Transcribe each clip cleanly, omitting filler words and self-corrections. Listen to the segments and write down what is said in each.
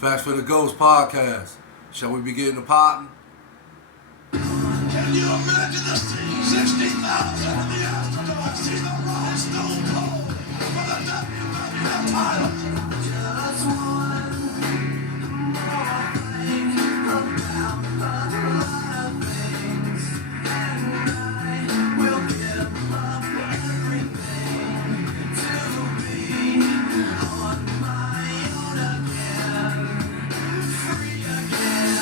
Facts for the Ghost podcast. Shall we begin the potting? Can you imagine the scene? 60,000 in the afternoon see the Raw Stone Cold for the WWE title. Just one more thing about other things, and I will give up everything to be on my own again, free again.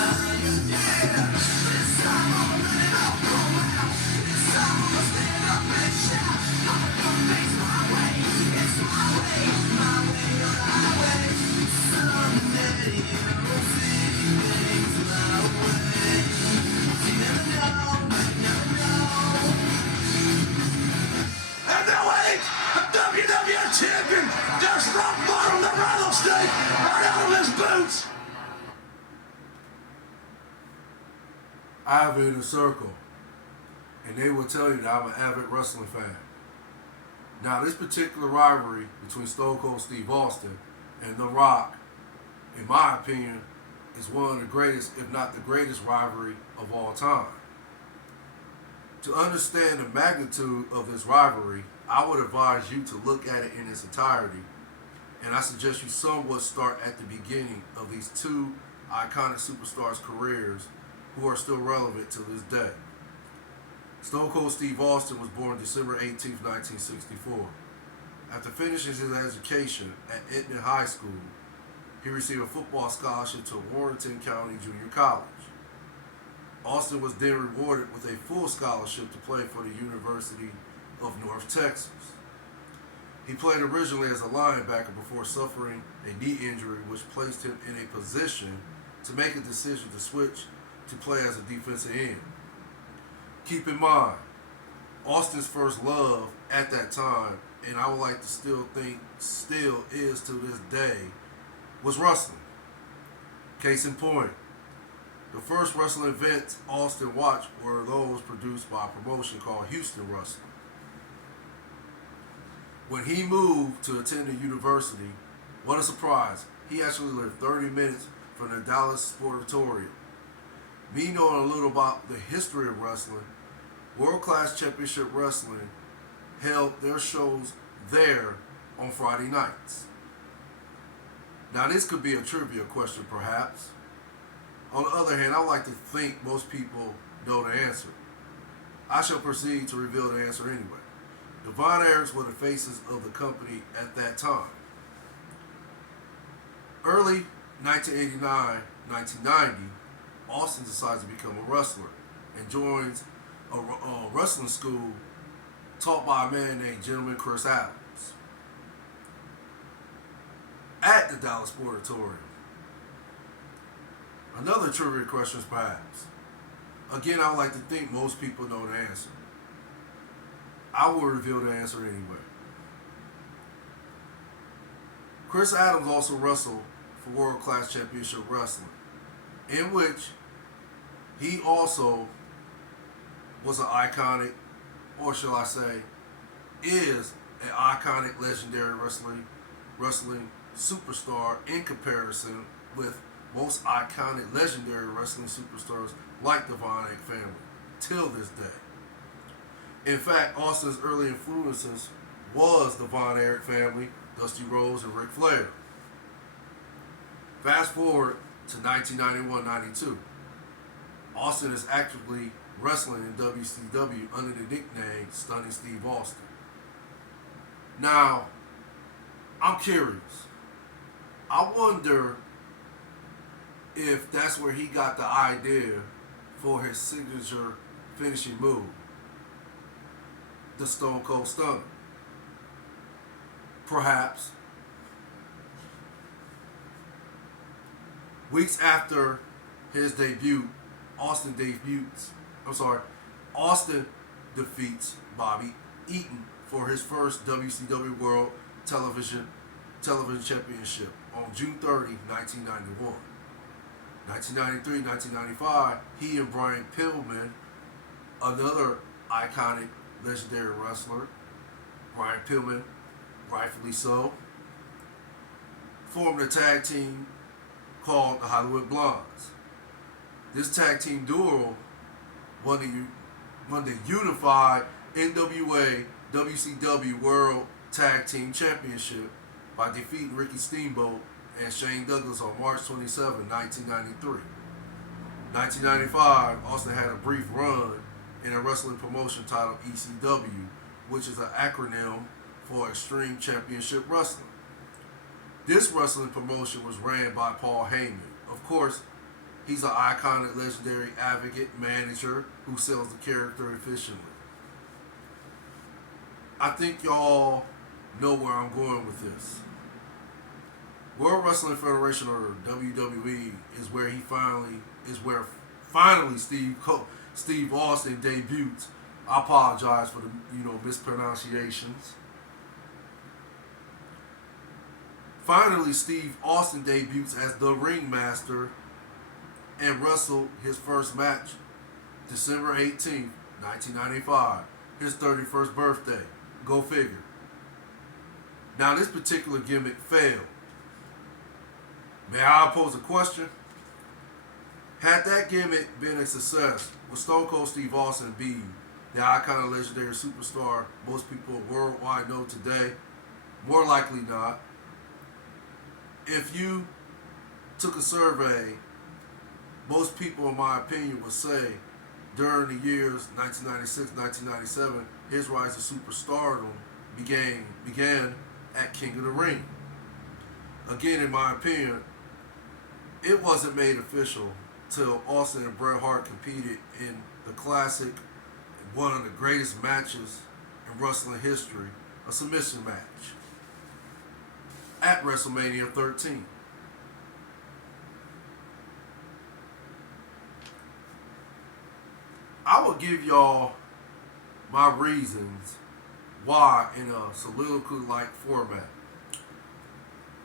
Yeah, this time I'm running out, go out. This time I'ma stand up and shout. I'ma come face my way. It's my way or the highway. Someday you'll see things my way. You never know, never know. And now wait, the WWE champion just rock bottom the rattlesnake right out of his boots. I have an inner circle, and they will tell you that I'm an avid wrestling fan. Now, this particular rivalry between Stone Cold Steve Austin and The Rock, in my opinion, is one of the greatest, if not the greatest rivalry of all time. To understand the magnitude of this rivalry, I would advise you to look at it in its entirety, and I suggest you somewhat start at the beginning of these two iconic superstars' careers who are still relevant to this day. Stone Cold Steve Austin was born December 18, 1964. After finishing his education at Etna High School, he received a football scholarship to Warrenton County Junior College. Austin was then rewarded with a full scholarship to play for the University of North Texas. He played originally as a linebacker before suffering a knee injury which placed him in a position to make a decision to switch to play as a defensive end. Keep in mind, Austin's first love at that time, and I would like to still think still is to this day, was wrestling. Case in point, the first wrestling events Austin watched were those produced by a promotion called Houston Wrestling. When he moved to attend the university, what a surprise, he actually lived 30 minutes from the Dallas Sportatorium. Me knowing a little about the history of wrestling, World Class Championship Wrestling held their shows there on Friday nights. Now this could be a trivia question perhaps. On the other hand, I like to think most people know the answer. I shall proceed to reveal the answer anyway. The Von Erichs were the faces of the company at that time. Early 1989-1990, Austin decides to become a wrestler and joins a wrestling school taught by a man named Gentleman Chris Adams at the Dallas Sportatorium. Another trivia question perhaps. Again, I would like to think most people know the answer. I will reveal the answer anyway. Chris Adams also wrestled for World Class Championship Wrestling, in which he also was an iconic, or shall I say, is an iconic legendary wrestling superstar in comparison with most iconic legendary wrestling superstars like the Von Erich family till this day. In fact, Austin's early influences was the Von Erich family, Dusty Rhodes and Ric Flair. Fast forward to 1991-92. Austin is actively wrestling in WCW under the nickname Stunning Steve Austin. Now, I'm curious. I wonder if that's where he got the idea for his signature finishing move, the Stone Cold Stunner. Perhaps. Weeks after his debut, Austin defeats Bobby Eaton for his first WCW World Television Championship on June 30, 1991. 1993-1995, he and Brian Pillman, another iconic legendary wrestler, Brian Pillman, rightfully so, formed a tag team called the Hollywood Blondes. This tag team duo won the unified NWA WCW World Tag Team Championship by defeating Ricky Steamboat and Shane Douglas on March 27, 1993. 1995, Austin had a brief run in a wrestling promotion titled ECW, which is an acronym for Extreme Championship Wrestling. This wrestling promotion was ran by Paul Heyman. Of course, he's an iconic, legendary advocate, manager who sells the character efficiently. I think y'all know where I'm going with this. World Wrestling Federation, or WWE, is where finally Steve Austin debuts. I apologize for the mispronunciations. Finally, Steve Austin debuts as the Ringmaster and wrestled his first match December 18th, 1995, his 31st birthday. Go figure. Now, this particular gimmick failed. May I pose a question? Had that gimmick been a success, would Stone Cold Steve Austin be the iconic, legendary superstar most people worldwide know today? More likely not. If you took a survey, most people, in my opinion, would say during the years 1996, 1997, his rise to superstardom began at King of the Ring. Again, in my opinion, it wasn't made official till Austin and Bret Hart competed in the classic, one of the greatest matches in wrestling history, a submission match at WrestleMania 13. I will give y'all my reasons why in a soliloquy-like format.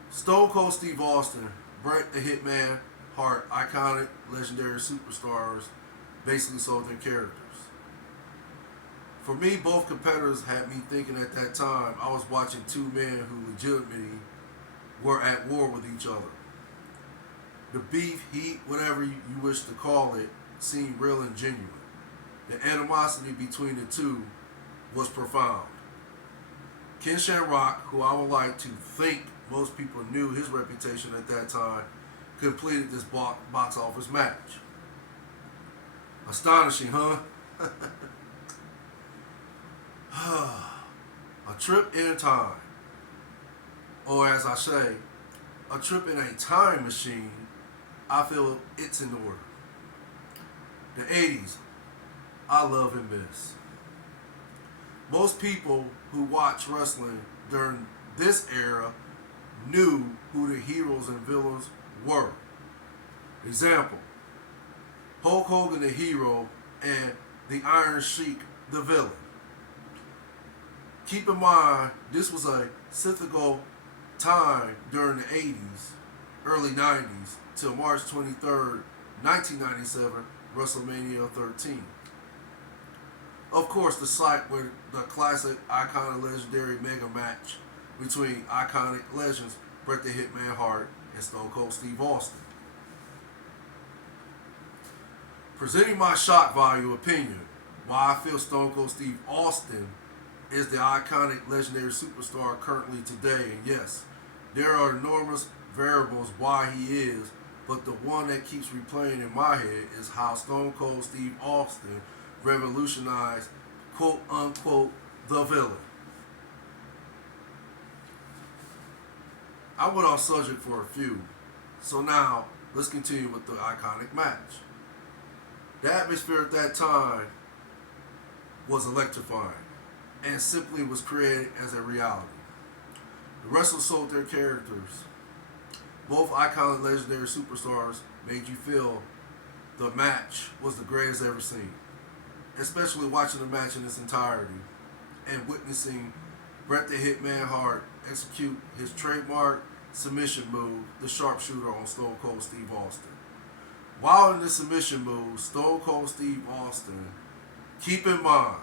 Stone Cold Steve Austin, Bret the Hitman Hart, iconic, legendary superstars, basically sold their characters. For me, both competitors had me thinking at that time I was watching two men who legitimately were at war with each other. The beef, heat, whatever you wish to call it, seemed real and genuine. The animosity between the two was profound. Ken Shamrock, who I would like to think most people knew his reputation at that time, completed this box office match. Astonishing, huh? A trip in time. Or as I say, a trip in a time machine. I feel it's in order. The 80s, I love and miss. Most people who watch wrestling during this era knew who the heroes and villains were. Example, Hulk Hogan the hero and the Iron Sheik the villain. Keep in mind, this was a cyclical time during the 80s, early 90s, till March 23rd, 1997, WrestleMania 13. Of course, the site where the classic, iconic, legendary mega match between iconic legends Bret the Hitman Hart and Stone Cold Steve Austin. Presenting my shock value opinion, why I feel Stone Cold Steve Austin is the iconic, legendary superstar currently today. And yes, there are enormous variables why he is, but the one that keeps replaying in my head is how Stone Cold Steve Austin revolutionized, quote unquote, the villain. I went off subject for a few, so now let's continue with the iconic match. The atmosphere at that time was electrifying and simply was created as a reality. The wrestlers sold their characters. Both iconic, legendary superstars made you feel the match was the greatest ever seen. Especially watching the match in its entirety and witnessing Bret the Hitman Hart execute his trademark submission move, the sharpshooter, on Stone Cold Steve Austin. While in the submission move, Stone Cold Steve Austin, keep in mind,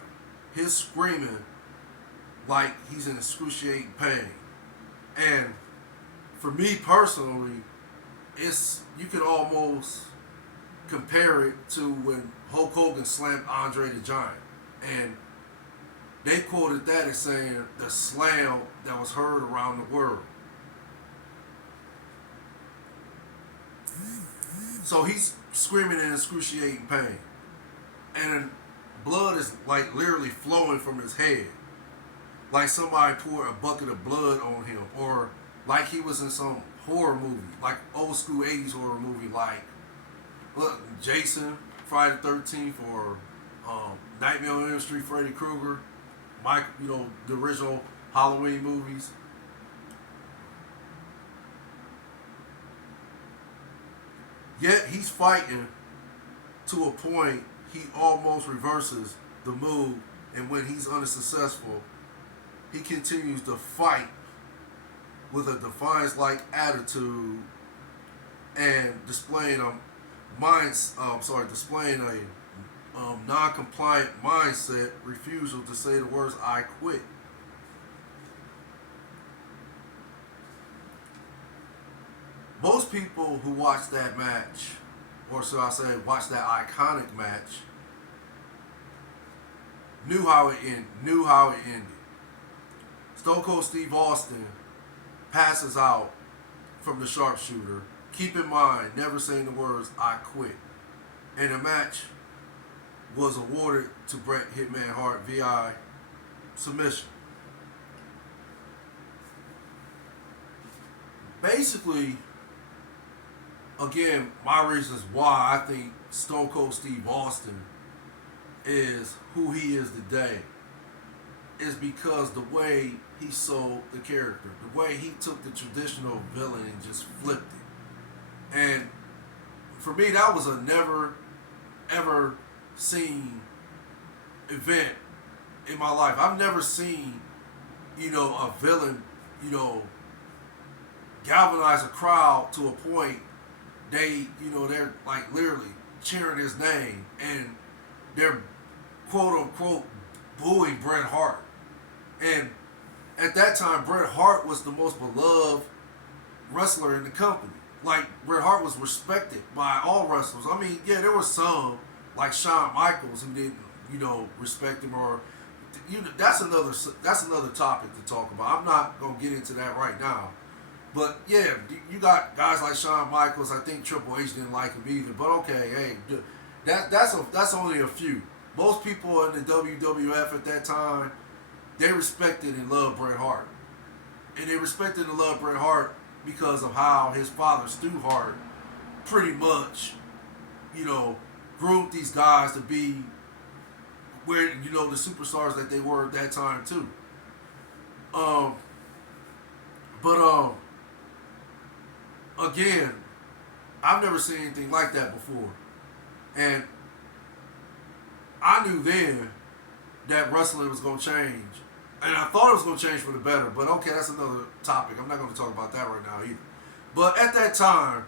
his screaming like he's in excruciating pain. And for me personally, you could almost compare it to when Hulk Hogan slammed Andre the Giant, and they quoted that as saying the slam that was heard around the world. So he's screaming in excruciating pain, and blood is like literally flowing from his head, like somebody poured a bucket of blood on him, or like he was in some horror movie, like old school '80s horror movie, like look, Jason, Friday the 13th, or Nightmare on Elm Street, Freddy Krueger, Mike, the original Halloween movies. Yet he's fighting to a point he almost reverses the move, and when he's unsuccessful, he continues to fight with a defiance-like attitude and displaying a non-compliant mindset, refusal to say the words "I quit." Most people who watch that match, or should I say, watch that iconic match, knew how it ended. Stone Cold Steve Austin passes out from the sharpshooter. Keep in mind, never saying the words "I quit," and the match was awarded to Bret Hitman Hart via submission. Basically, again, my reasons why I think Stone Cold Steve Austin is who he is today is because the way he sold the character, the way he took the traditional villain and just flipped it. And for me, that was a never, ever seen event in my life. I've never seen, a villain, galvanize a crowd to a point they're like literally cheering his name and they're quote unquote booing Bret Hart. And at that time, Bret Hart was the most beloved wrestler in the company. Like, Bret Hart was respected by all wrestlers. I mean, yeah, there were some like Shawn Michaels who didn't, respect him, or that's another topic to talk about. I'm not gonna get into that right now. But yeah, you got guys like Shawn Michaels. I think Triple H didn't like him either. But okay, hey, that's only a few. Most people in the WWF at that time, they respected and loved Bret Hart, and they respected and loved Bret Hart because of how his father Stu Hart pretty much, groomed these guys to be where the superstars that they were at that time too. But again, I've never seen anything like that before. And I knew then that wrestling was going to change. And I thought it was going to change for the better. But okay, that's another topic. I'm not going to talk about that right now either. But at that time,